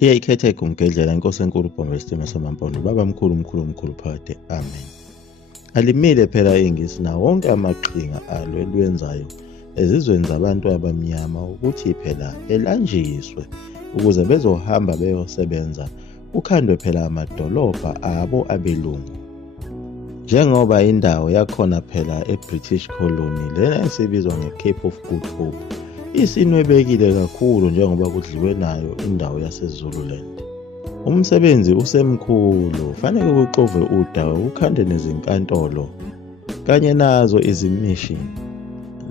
Liyayikhetha igumgedlela inkosi enkulu ubhombe isitima samampondo baba mkhulu mkhulu mkhulu phakade. Amen. Alimile phela ingisi nawo wonke amaqhinga alo elwenzayo ezizweni zabantu abamnyama ukuthi phela elanjiswe ukuze bezohamba beyosebenza kukhandwe phela amadolobha abo abelungu. Njengoba indawo yakhona phela eBritish Colony lena esibizwa ngeCape of Good Hope isinwebekile kakhulu njengoba kudliwe nayo indawo yaseZululand. Umsebenzi usemkhulu, fanele kuxove udaba kukhande nezinkantolo kanye nazo izimishini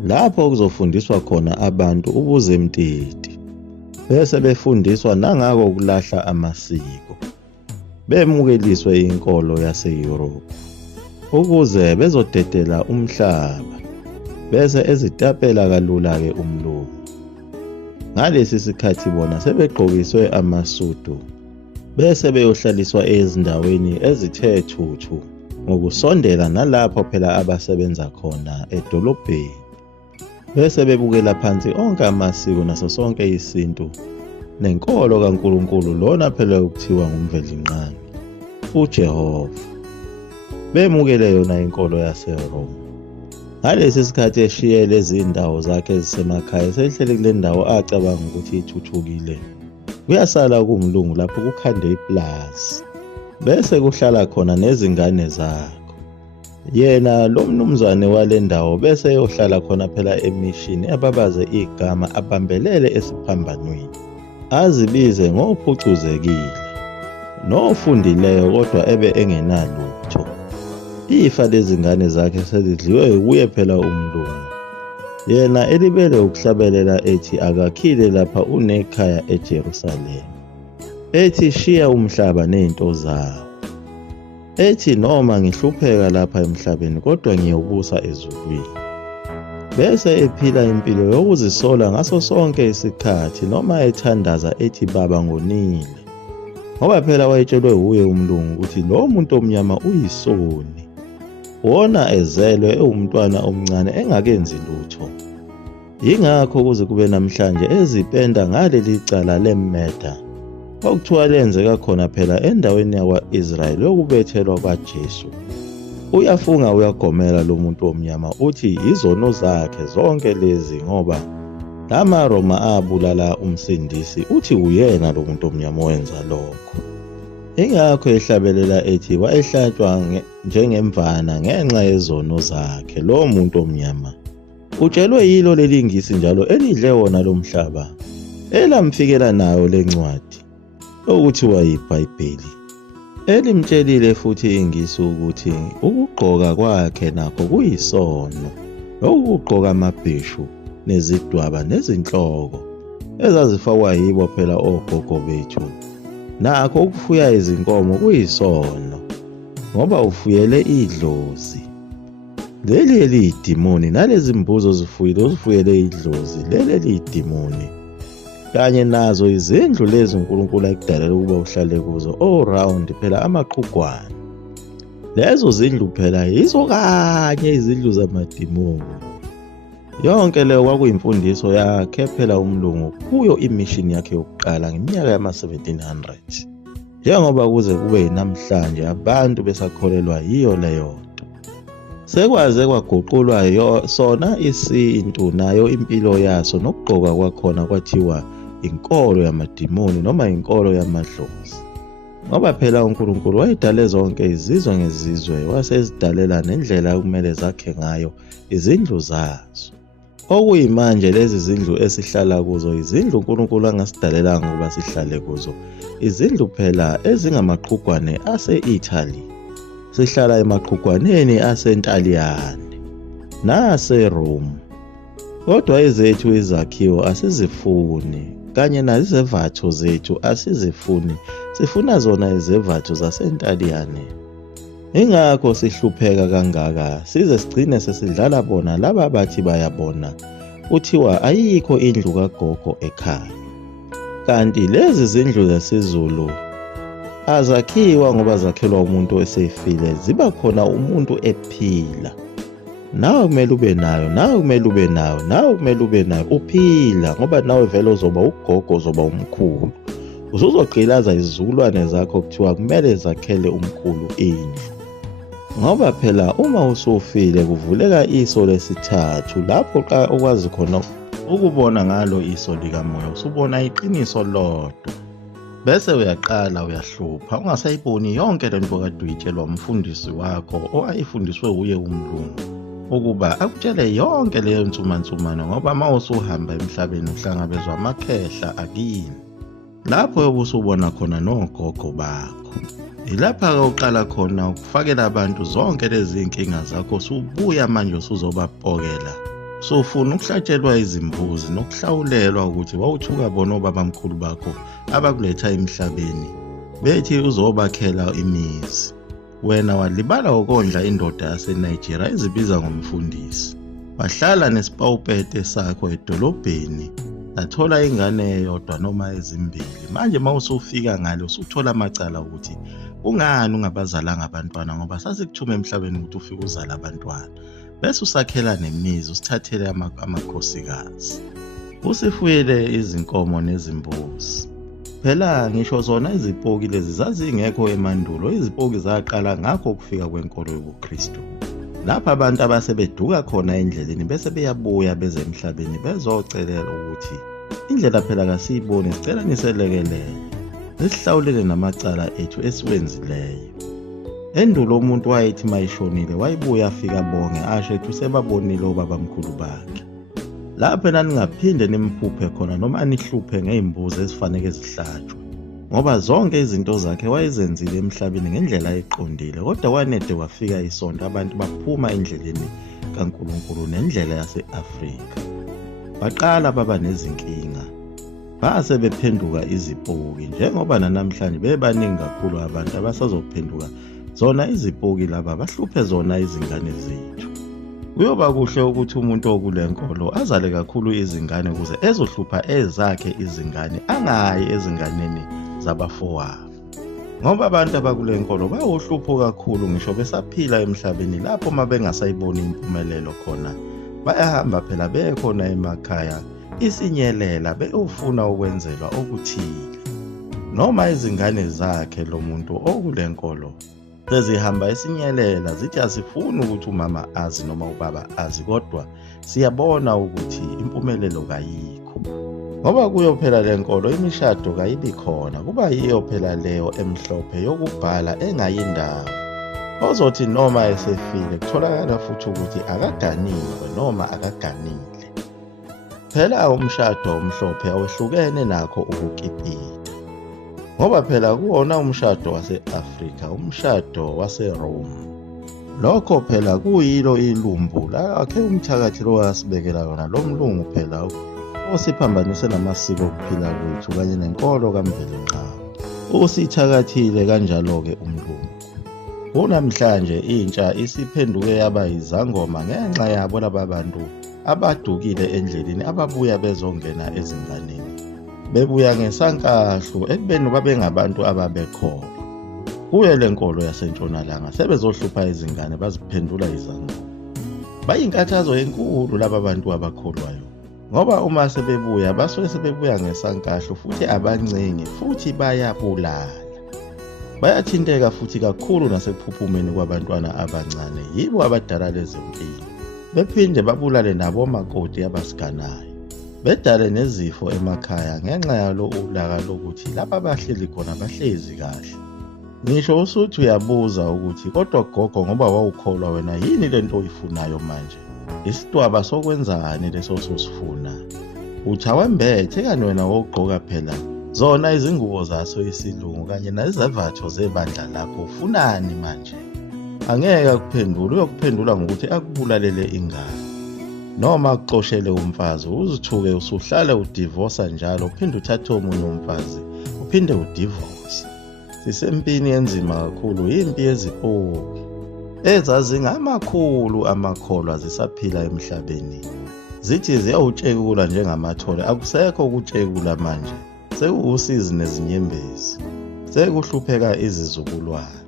lapho kuzofundiswa khona abantu ubuzemtiti, bese befundiswa nangako kulahla amasiko, bemukeliswe inkolo yaseYurophu ukuze bezodedela umhlaba bese ezitapela kalula-ke umlungu. Ngalesi sikhathi bona sebegqokiswe amasudu bese beyohlaliswa ezindaweni ezithe thuthu ngokusondela nalapho phela abasebenza khona edolobheni, bese bebukela phansi onke amasiko naso sonke isintu nenkolo kaNkulunkulu lona phela ukuthiwa ngumvelinqangi uJehova, bemukele yona inkolo yaseRoma. Ngalesi sikhathi eshiye lezi indawo zakhe ezisemakhaya sehlele kule ndawo acabanga ukuthi ithuthukile, kuyasala kumlungu lapho kukhande iplazi bese kuhlala khona nezingane zakho. Yena lo mnumzane wale ndawo bese eyohlala khona phela emishini ababaze igama abambelele esiphambanweni, azibize ngophucuzekile nofundileyo kodwa ebe engenalutho. Ifa lezingane zakhe selidliwe kuye phela umlungu, yena elibele ukuhlabelela ethi akakhile lapha unekhaya eJerusalema, ethi shiya umhlaba nezinto zawo, ethi noma ngihlupheka lapha emhlabeni kodwa ngiyobusa ezulwini. Bese ephila impilo yokuzisola ngaso sonke isikhathi noma ethandaza ethi baba ngonile, ngoba phela wayetshelwe uye umlungu ukuthi lo muntu omnyama uyisoni, wona ezelwe ewumntwana omncane engakenzi lutho. Yingakho kuze kube namhlanje ezipenda ngaleli cala lemmeda okuthiwa lenzeka khona phela endaweni yakwa-Israyeli yokubethelwa kwaJesu. Uyafunga uyagomela lo muntu omnyama uthi izono zakhe zonke lezi ngoba lamaRoma abulala umsindisi uthi uyena lo muntu omnyama owenza lokho. Ingakho ehlabelela ethi wayehlatshwa njengemvana ngenxa yezono zakhe lo muntu omnyama. Utshelwe yilo leli ngisi njalo elidle wona lo mhlaba elamfikela nayo lencwadi okuthiwa yiBhayibheli. Elimtshelile futhi ingisi ukuthi ukugqoka kwakhe nakho kuyisono, lokugqoka amabheshu nezidwaba nezinhloko ezazifakwa yibo phela ogogo bethu, nakho ukufuya izinkomo kuyisono ngoba ufuyele idlozi. Leli eliyidimoni nalezi mbuzo uzifuyele idlozi, leli eliyidimoni kanye nazo izindlu lezi uNkulunkulu ayikudalela ukuba uhlale kuzo all-round phela amaqhugwane. Lezo zindlu phela yizo kanye izindlu zamadimoni. Yonke leyo kwakuyimfundiso yakhe phela umlungu kuyo imishini yakhe yokuqala ngeminyaka yama-1700, njengoba kuze kube yinamhlanje abantu besakholelwa yiyo leyo nto. Sekwaze kwaguqulwa sona isintu nayo impilo yaso nokugqoka kwakhona kwathiwa inkolo yamadimoni noma inkolo yamadlozi, ngoba phela uNkulunkulu wayedale zonke izizwe ngezizwe, wasezidalela nendlela okumele zakhe ngayo izindlu zazo. Okuyimanje lezi zindlu esihlala kuzo izindlu uNkulunkulu angasidalelanga ukuba sihlale kuzo, izindlu phela ezingamaqhugwane ase-Italy, sihlala emaqhugwaneni asentaliyane naseRome. Kodwa ezethu izakhiwo asizifuni kanye nazevatho zethu asizifuni, sifuna zona izevatho zasentaliyane. Ingakho sihlupheka kangaka size sigcine sesidlala bona laba bathi bayabona kuthiwa ayikho indlu kagogo ekhaya. Kanti lezi zindlu zesizulu azakhiwa ngoba zakhelwa umuntu esefile, ziba khona umuntu ephila. Nawe kumele ube nayo, nawe kumele ube nayo, nawe kumele ube nayo uphila, ngoba nawe vele uzoba ugogo, uzoba umkhulu, usuzogqilaza izizukulwane zakho kuthiwa kumele zakhele umkhulu indlu. Ngoba phela uma usufile kuvuleka iso lesithathu, lapho xa okwazi khona ukubona ngalo iso likamoya, usubona iqiniso lodwa. Bese uyaqala uyahlupha, ungasayiboni yonke le nto kade uyitshelwa umfundisi wakho owayifundiswe uye umlungu, ukuba akutshele yonke leyo nsumansumano, ngoba uma usuhamba emhlabeni uhlangabezwa amakhehla akini. Lapho yobe usubona khona nogogo bakho. Ilapha-ke uqala khona ukufakela abantu zonke lezi inkinga zakho, usubuya manje usuzobapokela. Sufuna ukuhlatshelwa izimbuzi nokuhlawulelwa ukuthi wawuthuka bona obabamkhulu bakho abakuletha emhlabeni bethi uzobakhela imizi. Wena walibala ukondla indoda yaseNigeria ezibiza ngomfundisi. Wahlala nesipawupete sakho edolobheni, nathola ingane eyodwa noma ezimbili. Manje mawusufika ngale usuthola amacala ukuthi ungani ungabazalanga abantwana, ngoba sasikuthume emhlabeni ukuthi ufike uzala abantwana. Bese usakhela nemizi, usithathele amakhosikazi, usifuyele izinkomo nezimbuzi. Phela ngisho zona izipoki lezi zazingekho emandulo. Izipoki zaqala ngakho ukufika kwenkolo yobuKristu, lapha abantu abasebeduka khona endleleni bese beyabuya beze emhlabeni bezocelela ukuthi indlela phela kasiyiboni, sicela niselekelele, nisihlawulele namacala ethu esiwenzileyo. Endulo umuntu wayethi mayishonile wayibuya afika bonge asho ethi usebabonile obabamkhulu bakhe. Lapho naningaphinde nimphuphe khona noma nihluphe ngezimbuzi ezifanele zihlatshwe, ngoba zonke izinto zakhe wayezenzile emhlabeni ngendlela eqondile. Kodwa kwanede wafika isonto, abantu baphuma endleleni kaNkulunkulu nendlela yase-Afrika, baqala baba nezinkinga, base bephenduka izipoki. Njengoba nanamhlanje bebaningi kakhulu abantu abasazophenduka zona izipoki, laba bahluphe zona izingane zethu. Kuyoba kuhle ukuthi umuntu okule nkolo azale kakhulu izingane ukuze ezohlupha ezakhe izingane, angayi ezinganeni zabafowabo. Ngoba abantu abakule nkolo bayohlupho kakhulu ngisho besaphila emhlabeni. Lapho uma bengasayiboni impumelelo khona, bayahamba phela bekhona emakhaya isinyelela beyofuna ukwenzelwa okuthile. Noma izingane zakhe lo muntu okule nkolo sezihamba isinyelela zithi asifuni ukuthi umama azi noma ubaba azi, kodwa siyabona ukuthi impumelelo kayikho. Ngoba kuyo phela le nkolo imishado kayibi khona, kuba yiyo phela leyo emhlophe yokubhala engayindawo, ozothi noma esefile kutholakala futhi ukuthi akaganiwe noma akaganile. Phela umshado omhlophe awuhlukene nakho ukukipita, ngoba phela kuwona umshado wase-Afrika, umshado wase-Rome. Lokho phela kuyilo ilumbu lakhe umthakathi lo wasibekela yona lo mlungu phela osiphambanise namasiko okuphila kwethu kanye nenkolo kaMvelinqaba. Usithakathile kanjalo-ke umlungu. Unamhlanje intsha isiphenduke yaba izangoma ngenxa yabo laba bantu abadukile endleleni ababuya bezongena ezinganeni, bebuya ngesankahlo ekubeni babengabantu ababekholwa kuyo le nkolo yasentshonalanga. Sebezohlupha izingane baziphendula izangoma. Bayinkathazo enkulu laba bantu abakholwayo, ngoba uma sebebuya basuke sebebuya ngesankahlo futhi abancengi futhi bayabulala. Bayathinteka futhi kakhulu nasekuphuphumeni kwabantwana abancane, yibo abadala lezempilo. Bephinde babulale nabomakoti abasiganayo, bedale nezifo emakhaya ngenxa yalo ulaka lokuthi lapha bahleli khona bahlezi kahle. Ngisho usuthi uyabuza ukuthi kodwa gogo, ngoba wawukholwa wena, yini lento oyifunayo manje? Isitwaba sokwenzani leso sosifuna? Uthi awembethe kani wena wogqoka phela zona izingubo zaso isilungu kanye nezembatho zebandla lakho, ufunani manje? Angeke akuphendule, uyokuphendula ngokuthi akubulalele ingane noma akuxoshele umfazi, uzithuke usuhlale udivosa njalo, uphinde uthathe omunye umfazi uphinde udivosa. Sisempini enzima kakhulu, impi yezipoki ezazingamakhulu amakholwa zisaphila emhlabeni, zithi ziyawutshekula njengamathole. Akusekho ukutshekula manje, sekuwusizi nezinyembezi, sekuhlupheka izizukulwane.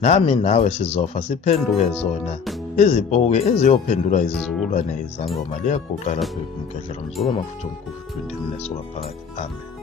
Nami nawe sizofa siphenduke zona izipoki eziyophendulwa izizukulwane izangoma. Liyaguqa lapho kumkehlela mzulu amafutha omkhofu 20 minutes waphakathi. Amen.